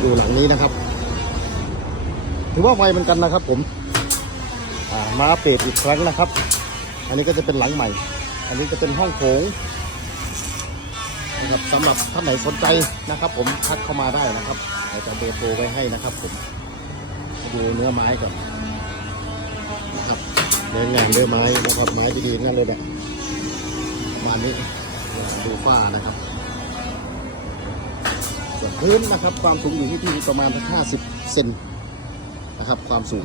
อยู่หลังนี้นะครับ ถือว่าไวเหมือนกันนะครับ ผมมาอัปเดตอีกครั้งนะครับ อันนี้ก็จะเป็นหลังใหม่ อันนี้จะเป็นห้องโถงนะครับสำหรับท่านไหนสนใจนะครับ ผมทักเข้ามาได้นะครับเราจะเบอร์โทรไว้ให้นะครับ ผมดูเนื้อไม้ก่อนนะครับเนื้องานเนื้อไม้นะครับไม้ดีๆนั่นเลยนะประมาณนี้ดูฝ้านะครับ ส่วนพื้นนะครับ ความสูงอยู่ที่ที่ประมาณ 50 เซนนะครับ ความสูง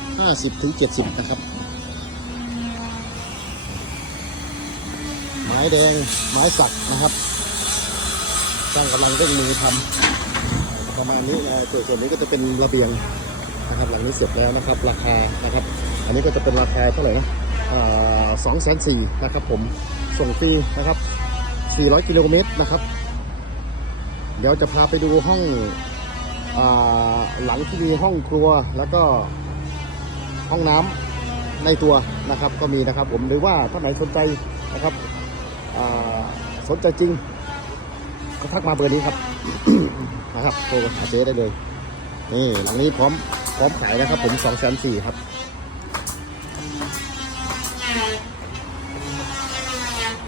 50ถึง70 นะครับ ไม้แดงไม้สักนะครับช่างกำลังเร่งมือทำประมาณนี้นะส่วนส่วนนี้ก็จะเป็นระเบียงนะครับหลังนี้เสร็จแล้วนะครับ ราคานะครับ อันนี้ก็จะเป็นราคาเท่าไหร่นะสองแสนสี่นะครับผมส่งฟรีนะครับ 400 กิโลเมตรนะครับ เดี๋ยวจะพาไปดูห้องอหลังที่มีห้องครัวแล้วก็ห้องน้ำในตัวนะครับ ก็มีนะครับ ผมหรือว่าท่านไหนสนใจนะครับสนใจจริง ก็ทักมาเบอร์นี้ครับนะครับโทรหาเจ๊ได้เลยนี่หลังนี้พร้อมพร้อมขายนะครับ ผมสองแสนสี่ครับ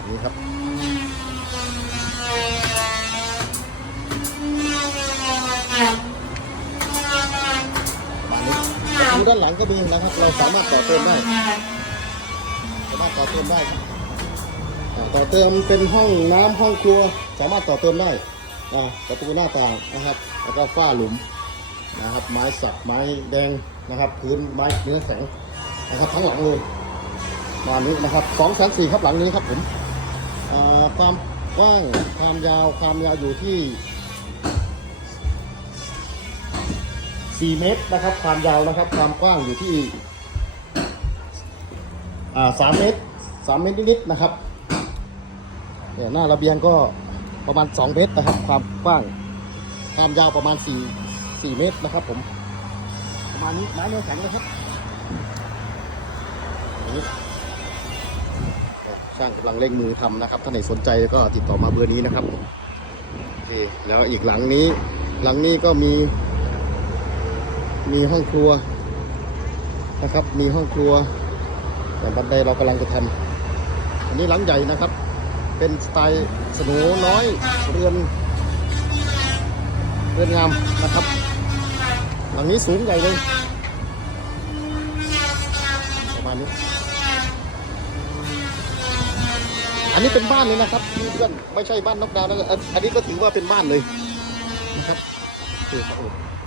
นี่ครับ ด้านหลังก็มีนะครับ เราสามารถต่อเติมได้ สามารถต่อเติมได้ครับต่อเติมเป็นห้องน้ำห้องครัว สามารถต่อเติมได้อ่าประตูหน้าต่างนะครับ แล้วก็ฝ้าหลุมนะครับ ไม้สักไม้แดงนะครับ พื้นไม้เนื้อแข็งนะครับทั้งหลังเลยมานี้นะครับสองแสนสี่ครับหลังนี้ครับผมอ่าความกว้างความยาวความยาวอยู่ที่ 4 เมตรนะครับ ความยาวนะครับ ความกว้างอยู่ที่อ่า3เมตร3เมตรนิดๆนะครับเนี่ยหน้าระเบียงก็ประมาณ 2 เมตรนะครับ ความกว้าง ความยาวประมาณ 4 4 เมตรนะครับ ผม ประมาณนี้ไม้เนื้อแข็งนะครับช่างกำลังเร่งมือทำนะครับ ถ้าไหนสนใจก็ติดต่อมาเบอร์นี้นะครับโอเคแล้วอีกหลังนี้ หลังนี้ก็มี มีห้องครัวนะครับ มีห้องครัวแต่บันไดเรากำลังจะทำอันนี้หลังใหญ่นะครับ เป็นสไตล์สโนน้อยเรือนเรือนงามนะครับ หลังนี้สูงใหญ่เลยประมาณนี้อันนี้เป็นบ้านเลยนะครับเพื่อนไม่ใช่บ้านนอกดาวนะอันอันนี้ก็ถือว่าเป็นบ้านเลยนะครับโอเครับ